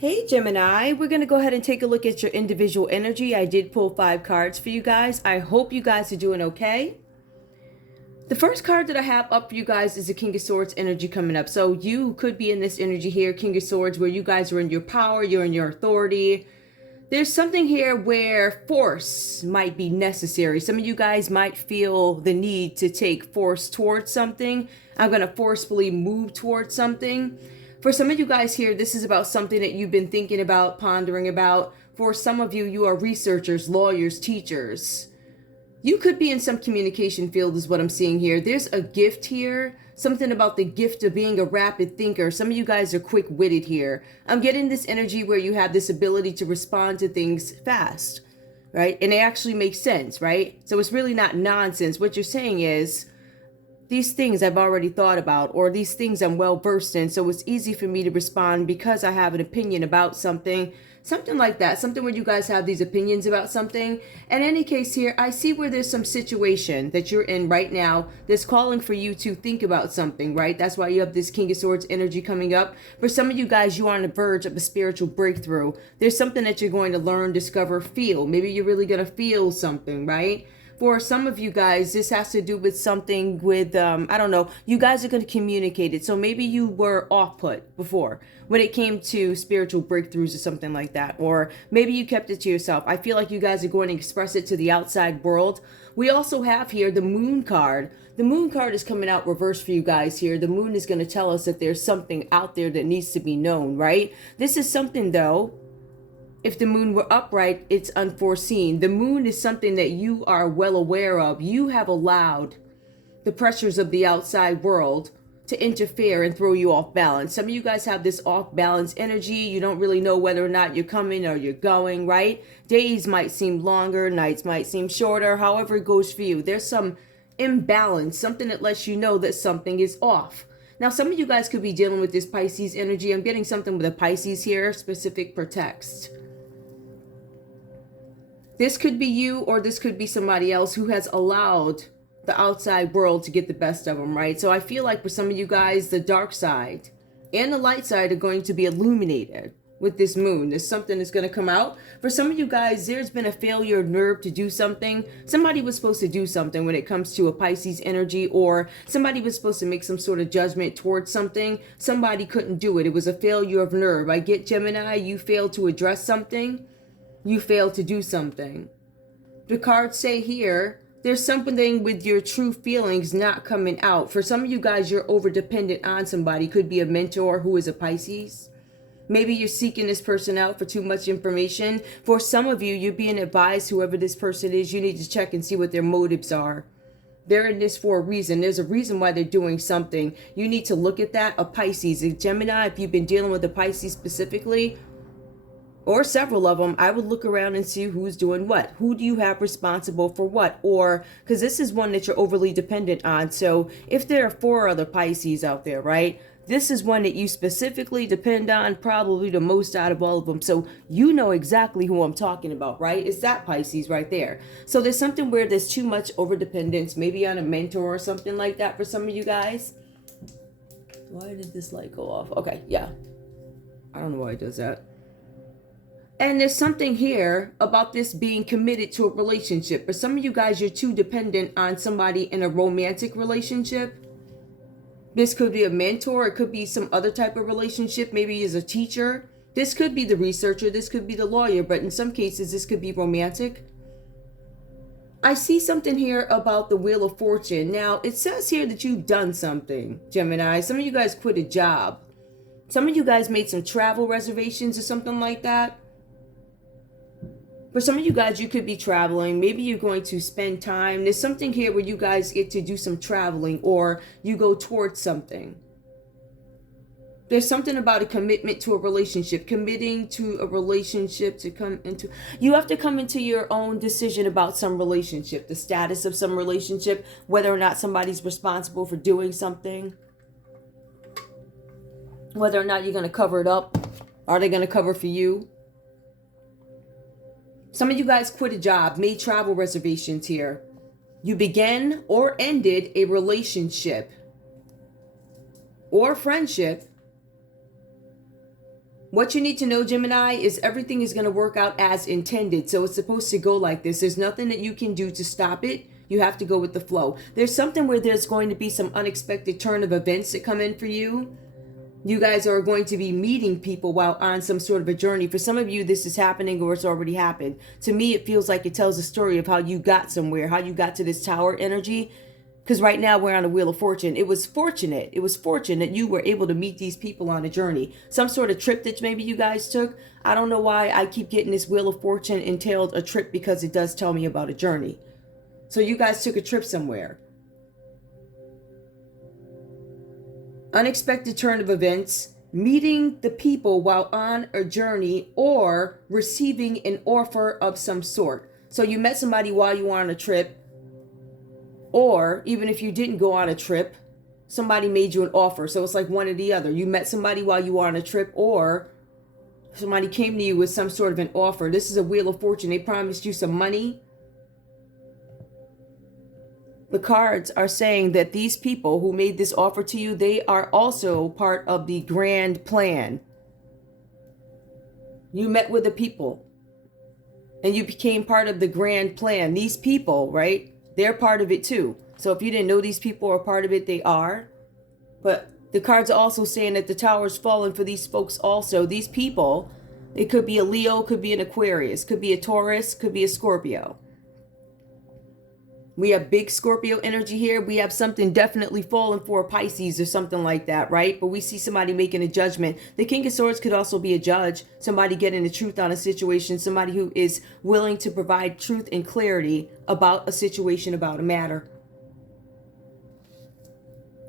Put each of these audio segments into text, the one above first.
Hey Gemini, we're going to go ahead and take a look at your individual energy. I did pull 5 cards for you guys. I hope you guys are doing okay. The first card that I have up for you guys is the King of Swords energy coming up. So you could be in this energy here, King of Swords, where you guys are in your power, you're in your authority. There's something here where force might be necessary. Some of you guys might feel the need to take force towards something. I'm going to forcefully move towards something. For some of you guys here, this is about something that you've been thinking about, pondering about. For some of you, you are researchers, lawyers, teachers. You could be in some communication field is what I'm seeing here. There's a gift here, something about the gift of being a rapid thinker. Some of you guys are quick-witted here. I'm getting this energy where you have this ability to respond to things fast, right? And it actually makes sense, right? So it's really not nonsense. What you're saying is, these things I've already thought about, or these things I'm well versed in, so it's easy for me to respond because I have an opinion about something like that, something where you guys have these opinions about something. In any case here, I see where there's some situation that you're in right now that's calling for you to think about something, right? That's why you have this King of Swords energy coming up. For some of you guys, you are on the verge of a spiritual breakthrough. There's something that you're going to learn, discover, feel. Maybe you're really going to feel something, right? For some of you guys, this has to do with something with, I don't know, you guys are going to communicate it. So maybe you were off-put before when it came to spiritual breakthroughs or something like that. Or maybe you kept it to yourself. I feel like you guys are going to express it to the outside world. We also have here the Moon card. The Moon card is coming out reversed for you guys here. The Moon is going to tell us that there's something out there that needs to be known, right? This is something, though. If the moon were upright, it's unforeseen. The moon is something that you are well aware of. You have allowed the pressures of the outside world to interfere and throw you off balance. Some of you guys have this off balance energy. You don't really know whether or not you're coming or you're going, right? Days might seem longer, nights might seem shorter, however it goes for you. There's some imbalance, something that lets you know that something is off. Now, some of you guys could be dealing with this Pisces energy. I'm getting something with a Pisces here, specific for text. This could be you, or this could be somebody else who has allowed the outside world to get the best of them, right? So I feel like for some of you guys, the dark side and the light side are going to be illuminated with this moon. There's something that's going to come out. For some of you guys, there's been a failure of nerve to do something. Somebody was supposed to do something when it comes to a Pisces energy, or somebody was supposed to make some sort of judgment towards something. Somebody couldn't do it. It was a failure of nerve. I get Gemini, you failed to address something. You fail to do something. The cards say here, there's something with your true feelings not coming out. For some of you guys, you're over dependent on somebody. Could be a mentor who is a Pisces. Maybe you're seeking this person out for too much information. For some of you, you're being advised, whoever this person is, you need to check and see what their motives are. They're in this for a reason. There's a reason why they're doing something. You need to look at that. A Pisces, a Gemini, if you've been dealing with a Pisces specifically, or several of them, I would look around and see who's doing what. Who do you have responsible for what? Or, because this is one that you're overly dependent on. So if there are 4 other Pisces out there, right? This is one that you specifically depend on, probably the most out of all of them. So you know exactly who I'm talking about, right? It's that Pisces right there. So there's something where there's too much overdependence, maybe on a mentor or something like that for some of you guys. Why did this light go off? Okay, yeah. I don't know why it does that. And there's something here about this being committed to a relationship. For some of you guys, you're too dependent on somebody in a romantic relationship. This could be a mentor. It could be some other type of relationship. Maybe as a teacher. This could be the researcher. This could be the lawyer. But in some cases, this could be romantic. I see something here about the Wheel of Fortune. Now, it says here that you've done something, Gemini. Some of you guys quit a job. Some of you guys made some travel reservations or something like that. For some of you guys, you could be traveling. Maybe you're going to spend time. There's something here where you guys get to do some traveling, or you go towards something. There's something about a commitment to a relationship, committing to a relationship to come into. You have to come into your own decision about some relationship, the status of some relationship, whether or not somebody's responsible for doing something, whether or not you're going to cover it up. Are they going to cover for you? Some of you guys quit a job, made travel reservations here. You began or ended a relationship or friendship What you need to know, Gemini, is everything is going to work out as intended. So it's supposed to go like this. There's nothing that you can do to stop it. You have to go with the flow. There's something where there's going to be some unexpected turn of events that come in for you. You guys are going to be meeting people while on some sort of a journey. For some of you, this is happening or it's already happened. To me, it feels like it tells a story of how you got somewhere, how you got to this tower energy. Because right now we're on a Wheel of Fortune. It was fortunate. It was fortunate you were able to meet these people on a journey. Some sort of trip that maybe you guys took. I don't know why I keep getting this Wheel of Fortune entailed a trip, because it does tell me about a journey. So you guys took a trip somewhere. Unexpected turn of events, meeting the people while on a journey, or receiving an offer of some sort. So you met somebody while you were on a trip, or even if you didn't go on a trip, somebody made you an offer. So it's like one or the other. You met somebody while you were on a trip, or somebody came to you with some sort of an offer. This is a Wheel of Fortune. They promised you some money. The cards are saying that these people who made this offer to you, they are also part of the grand plan. You met with the people and you became part of the grand plan. These people, right? They're part of it too. So if you didn't know these people are part of it, they are. But the cards are also saying that the tower's fallen for these folks also. These people, it could be a Leo, could be an Aquarius, could be a Taurus, could be a Scorpio. We have big Scorpio energy here. We have something definitely falling for a Pisces or something like that, right? But we see somebody making a judgment. The King of Swords could also be a judge, somebody getting the truth on a situation, somebody who is willing to provide truth and clarity about a situation, about a matter.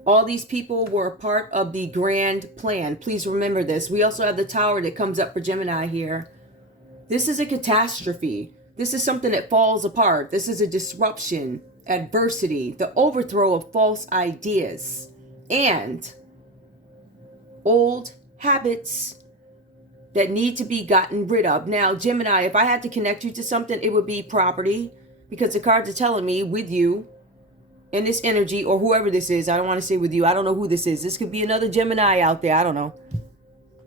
All these people were a part of the grand plan. Please remember this. We also have the Tower that comes up for Gemini here. This is a catastrophe. This is something that falls apart. This is a disruption, adversity, the overthrow of false ideas, and old habits that need to be gotten rid of. Now, Gemini, if I had to connect you to something, it would be property, because the cards are telling me with you in this energy, or whoever this is, I don't want to say with you, I don't know who this is. This could be another Gemini out there. I don't know.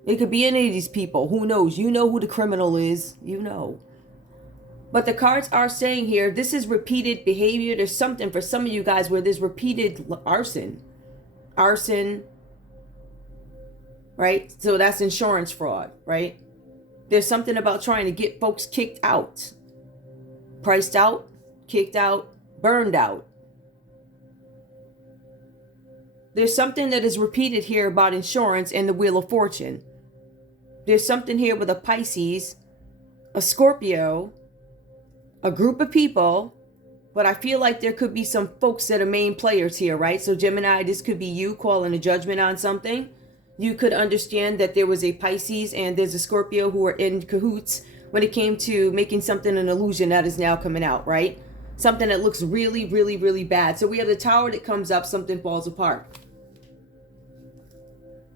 It could be any of these people. Who knows? You know who the criminal is. You know. But the cards are saying here, this is repeated behavior. There's something for some of you guys where there's repeated arson. Arson, right? So that's insurance fraud, right? There's something about trying to get folks kicked out. Priced out, kicked out, burned out. There's something that is repeated here about insurance and the Wheel of Fortune. There's something here with a Pisces, a Scorpio, a group of people, but I feel like there could be some folks that are main players here, right? So Gemini, this could be you calling a judgment on something. You could understand that there was a Pisces and there's a Scorpio who are in cahoots when it came to making something an illusion that is now coming out, right? Something that looks really, really, really bad. So we have the Tower that comes up, something falls apart.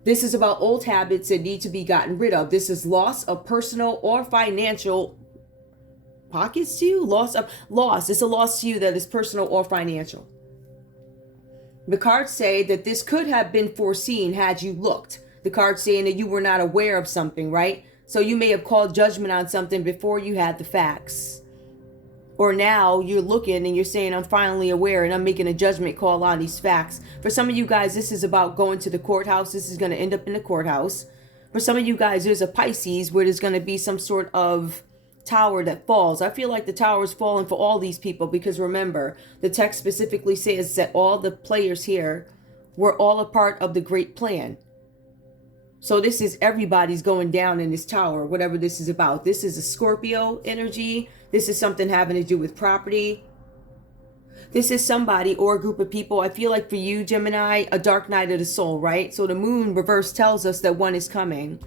This is about old habits that need to be gotten rid of. This is loss of personal or financial pockets to you. Loss. It's a loss to you that is personal or financial. The cards say that this could have been foreseen had you looked. The cards saying that you were not aware of something, right? So you may have called judgment on something before you had the facts. Or now you're looking and you're saying, I'm finally aware and I'm making a judgment call on these facts. For some of you guys, this is about going to the courthouse. This is going to end up in the courthouse. For some of you guys, there's a Pisces where there's going to be some sort of tower that falls. I feel like the tower is falling for all these people, because remember, the text specifically says that all the players here were all a part of the great plan. So this is everybody's going down in this tower, whatever this is about. This is a Scorpio energy. This is something having to do with property. This is somebody or a group of people. I feel like for you, Gemini, a dark night of the soul, right? So the moon reverse tells us that one is coming.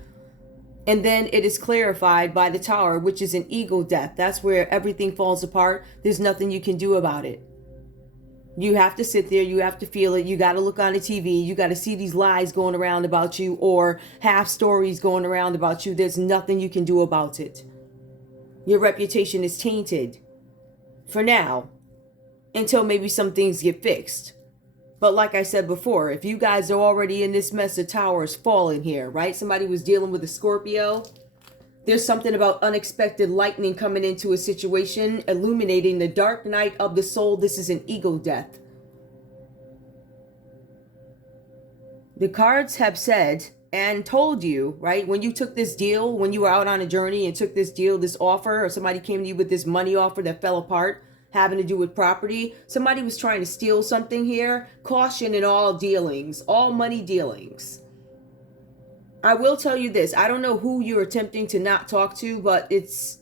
And then it is clarified by the Tower, which is an ego death. That's where everything falls apart. There's nothing you can do about it. You have to sit there. You have to feel it. You got to look on the TV. You got to see these lies going around about you, or half stories going around about you. There's nothing you can do about it. Your reputation is tainted for now, until maybe some things get fixed. But like I said before, if you guys are already in this mess, the tower is falling here, right? Somebody was dealing with a Scorpio. There's something about unexpected lightning coming into a situation, illuminating the dark night of the soul. This is an ego death. The cards have said and told you, right, when you took this deal, when you were out on a journey and took this deal, this offer, or somebody came to you with this money offer that fell apart, having to do with property, somebody was trying to steal something here. Caution in all dealings, all money dealings. I will tell you this, I don't know who you're attempting to not talk to, but it's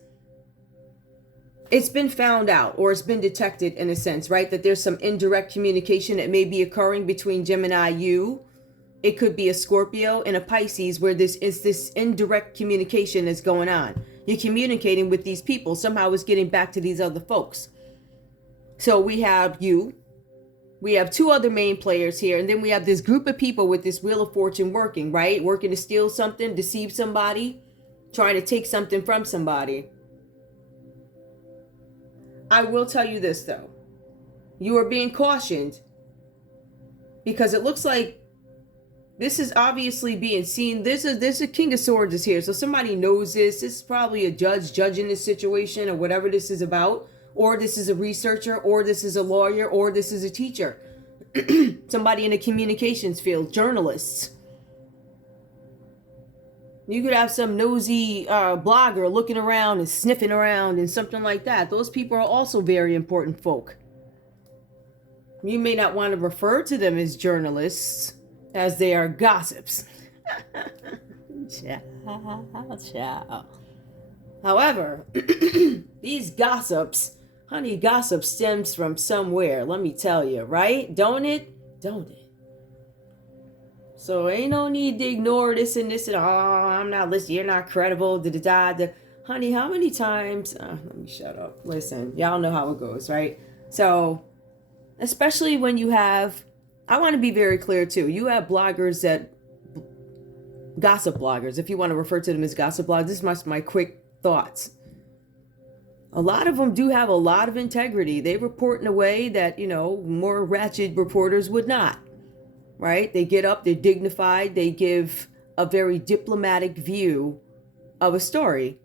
been found out, or it's been detected in a sense, right, that there's some indirect communication that may be occurring between Gemini, you. It could be a Scorpio and a Pisces, where this indirect communication is going on. You're communicating with these people. Somehow it's getting back to these other folks. So we have you. We have two other main players here. And then we have this group of people with this Wheel of Fortune working, right? Working to steal something, deceive somebody, trying to take something from somebody. I will tell you this, though. You are being cautioned, because it looks like this is obviously being seen. There's a King of Swords is here. So somebody knows this. This is probably a judge judging this situation, or whatever this is about. Or this is a researcher, or this is a lawyer, or this is a teacher. Somebody in the communications field, journalists. You could have some nosy blogger looking around and sniffing around and something like that. Those people are also very important folk. You may not want to refer to them as journalists, as they are gossips. Ciao. However, these gossips, honey, gossip stems from somewhere, let me tell you, right? Don't it? Don't it? So ain't no need to ignore this and this and, oh, I'm not listening, you're not credible, da-da-da. Honey, how many times, let me shut up. Listen, y'all know how it goes, right? So, especially when you have, I want to be very clear too. You have bloggers that, gossip bloggers, if you want to refer to them as gossip bloggers, this is my quick thoughts. A lot of them do have a lot of integrity. They report in a way that, more ratchet reporters would not, right? They get up, they're dignified, they give a very diplomatic view of a story,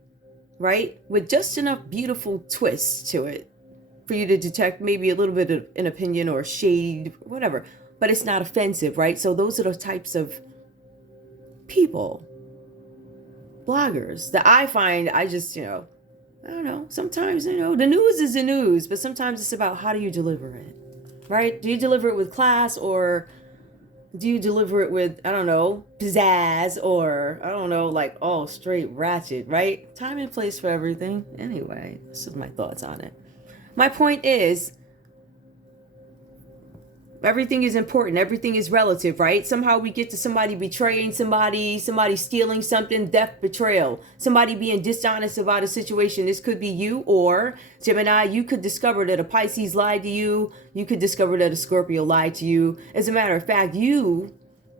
right? With just enough beautiful twists to it for you to detect maybe a little bit of an opinion or shade, whatever. But it's not offensive, right? So those are the types of people, bloggers, that I find, I just, I don't know. Sometimes, the news is the news, but sometimes it's about how do you deliver it, right? Do you deliver it with class, or do you deliver it with, I don't know, pizzazz, or, I don't know, like, all straight ratchet, right? Time and place for everything. Anyway, this is my thoughts on it. My point is, everything is important. Everything is relative, right? Somehow we get to somebody betraying somebody stealing something, theft, betrayal, somebody being dishonest about a situation. This could be you, or Gemini, you could discover that a Pisces lied to you. You could discover that a Scorpio lied to you. As a matter of fact, you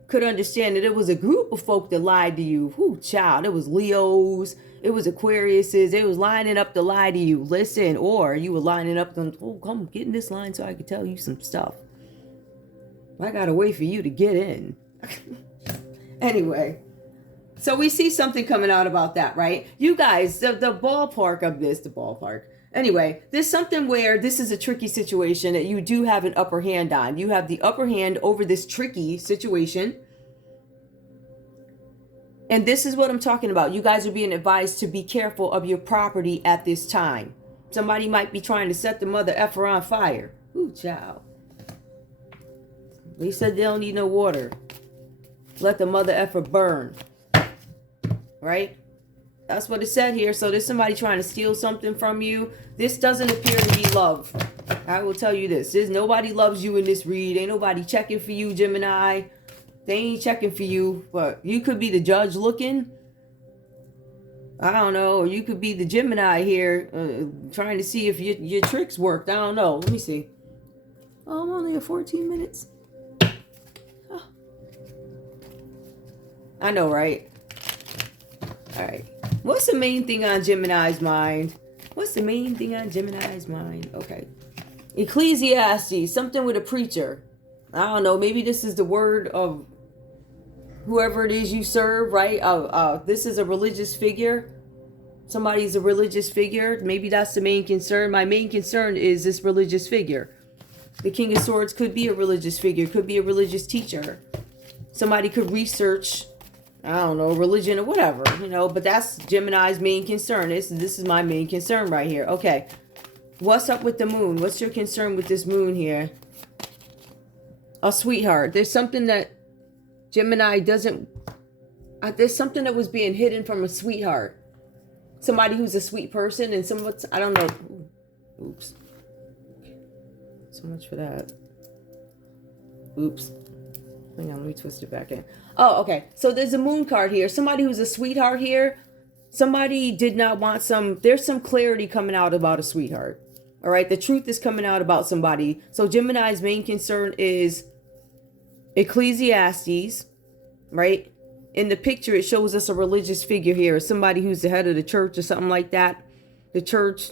could understand that it was a group of folk that lied to you. Whoo, child, it was Leos, it was Aquariuses, it was lining up to lie to you. Listen, or you were lining up to, come get in this line so I could tell you some stuff. I gotta wait for you to get in. Anyway, so we see something coming out about that, right? You guys, the ballpark of this, Anyway, there's something where this is a tricky situation that you do have an upper hand on. You have the upper hand over this tricky situation. And this is what I'm talking about. You guys are being advised to be careful of your property at this time. Somebody might be trying to set the mother effer on fire. Ooh, child. They said they don't need no water. Let the mother effer burn. Right? That's what it said here. So there's somebody trying to steal something from you. This doesn't appear to be love. I will tell you this. There's nobody loves you in this read. Ain't nobody checking for you, Gemini. They ain't checking for you. But you could be the judge looking. I don't know. Or you could be the Gemini here trying to see if your tricks worked. I don't know. Let me see. Oh, I'm only at 14 minutes. I know, right? All right. What's the main thing on Gemini's mind? Okay. Ecclesiastes, something with a preacher. I don't know, maybe this is the word of whoever it is you serve, right? This is a religious figure. Somebody's a religious figure. Maybe that's the main concern. My main concern is this religious figure. The King of Swords could be a religious figure, could be a religious teacher. Somebody could research, I don't know, religion or whatever, you know, but that's Gemini's main concern. This is my main concern right here. Okay. What's up with the moon? What's your concern with this moon here? A sweetheart. There's something that Gemini doesn't... there's something that was being hidden from a sweetheart. Somebody who's a sweet person and someone... I don't know. Oops. So much for that. Oops. Hang on, let me twist it back in. Oh, okay. So there's a moon card here. Somebody who's a sweetheart here. Somebody did not want some... There's some clarity coming out about a sweetheart. All right. The truth is coming out about somebody. So Gemini's main concern is Ecclesiastes, right? In the picture, it shows us a religious figure here. Somebody who's the head of the church or something like that. The church...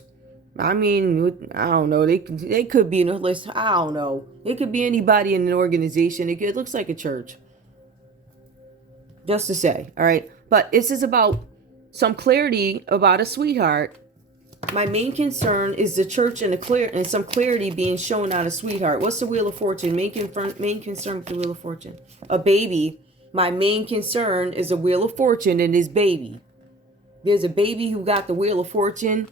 I mean, I don't know. They could be in a list. I don't know. It could be anybody in an organization. It looks like a church. Just to say. All right. But this is about some clarity about a sweetheart. My main concern is the church and some clarity being shown out of sweetheart. What's the Wheel of Fortune? Main concern with the Wheel of Fortune. A baby. My main concern is a Wheel of Fortune and his baby. There's a baby who got the Wheel of Fortune.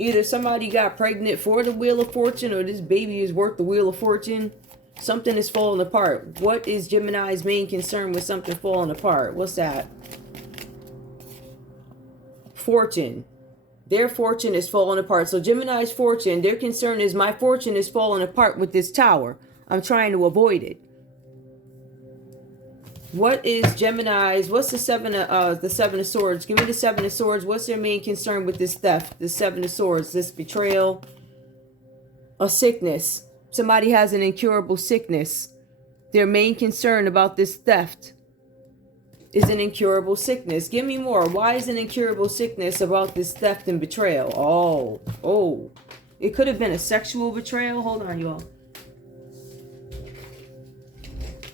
Either somebody got pregnant for the Wheel of Fortune or this baby is worth the Wheel of Fortune. Something is falling apart. What is Gemini's main concern with something falling apart? What's that? Fortune. Their fortune is falling apart. So Gemini's fortune, their concern is my fortune is falling apart with this tower. I'm trying to avoid it. What is Gemini's? What's the Seven of Swords? Give me the Seven of Swords. What's their main concern with this theft? The Seven of Swords, this betrayal, a sickness. Somebody has an incurable sickness. Their main concern about this theft is an incurable sickness. Give me more. Why is an incurable sickness about this theft and betrayal? Oh. It could have been a sexual betrayal. Hold on, y'all.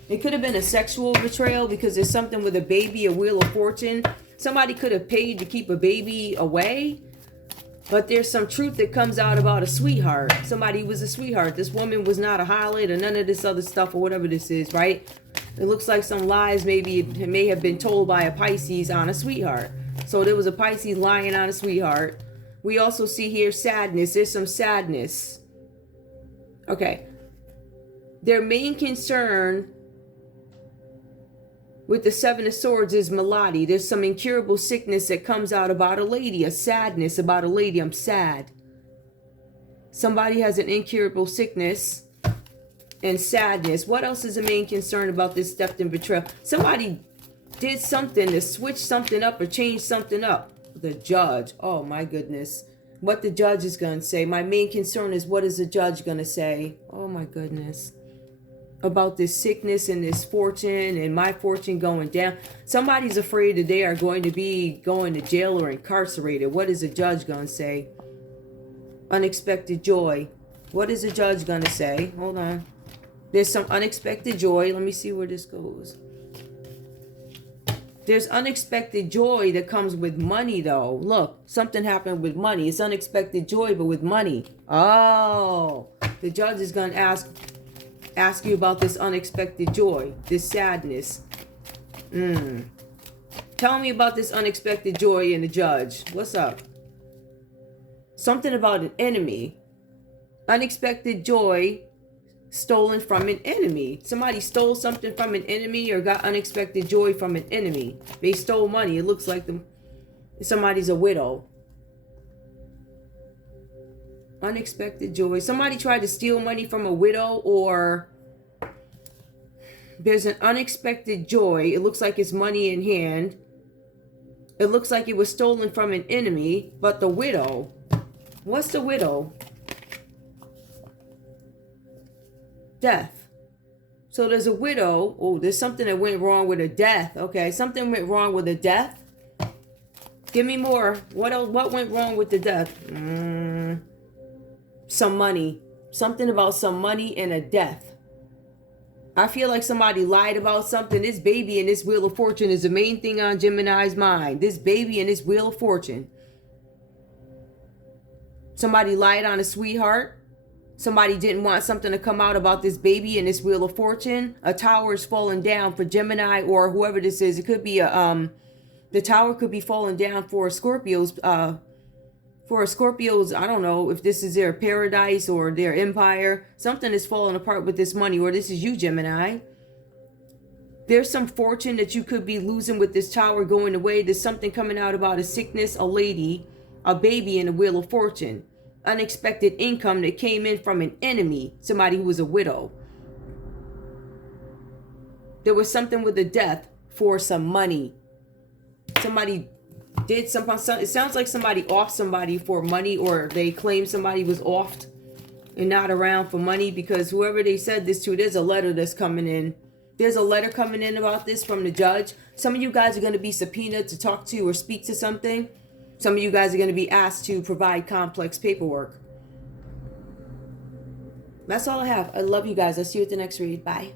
It could have been a sexual betrayal because there's something with a baby, a Wheel of Fortune. Somebody could have paid to keep a baby away. But there's some truth that comes out about a sweetheart. Somebody was a sweetheart. This woman was not a harlot or none of this other stuff or whatever this is, right? It looks like some lies maybe it may have been told by a Pisces on a sweetheart. So there was a Pisces lying on a sweetheart. We also see here sadness. There's some sadness. Okay. Their main concern with the Seven of Swords is malady. There's some incurable sickness that comes out about a lady, a sadness about a lady. I'm sad. Somebody has an incurable sickness and sadness. What else is the main concern about this theft and betrayal? Somebody did something to switch something up or change something up. The judge. Oh my goodness. What the judge is going to say. My main concern is what is the judge going to say? Oh my goodness. About this sickness and this fortune and my fortune going down. Somebody's afraid that they are going to be going to jail or incarcerated. What is the judge going to say? Unexpected joy. What is the judge going to say? Hold on. There's some unexpected joy. Let me see where this goes. There's unexpected joy that comes with money though. Look, something happened with money. It's unexpected joy but with money. Oh, the judge is going to ask you about this unexpected joy, this sadness. Tell me about this unexpected joy in the judge. What's up? Something about an enemy. Unexpected joy stolen from an enemy. Somebody stole something from an enemy or got unexpected joy from an enemy. They stole money. It looks like somebody's a widow. Unexpected joy. Somebody tried to steal money from a widow, or there's an unexpected joy. It looks like it's money in hand. It looks like it was stolen from an enemy, but the widow. What's the widow? Death. So there's a widow. Oh, there's something that went wrong with a death. Okay, something went wrong with a death. Give me more. What else? What went wrong with the death? Some money. Something about some money and a death. I feel like somebody lied about something. This baby and this Wheel of Fortune is the main thing on Gemini's mind. This baby and this Wheel of Fortune. Somebody lied on a sweetheart. Somebody didn't want something to come out about this baby and this Wheel of Fortune. A tower is falling down for Gemini or whoever this is. It could be the tower could be falling down for Scorpios. I don't know if this is their paradise or their empire. Something is falling apart with this money, or this is you, Gemini. There's some fortune that you could be losing with this tower going away. There's something coming out about a sickness, a lady, a baby, and a Wheel of Fortune. Unexpected income that came in from an enemy, somebody who was a widow. There was something with a death for some money. Somebody did something. It sounds like somebody offed somebody for money, or they claim somebody was offed and not around for money, because whoever they said this to, there's a letter that's coming in. There's a letter coming in about this from the judge. Some of you guys are going to be subpoenaed to talk to or speak to something. Some of you guys are going to be asked to provide complex paperwork. That's all I have. I love you guys. I'll see you at the next read. Bye.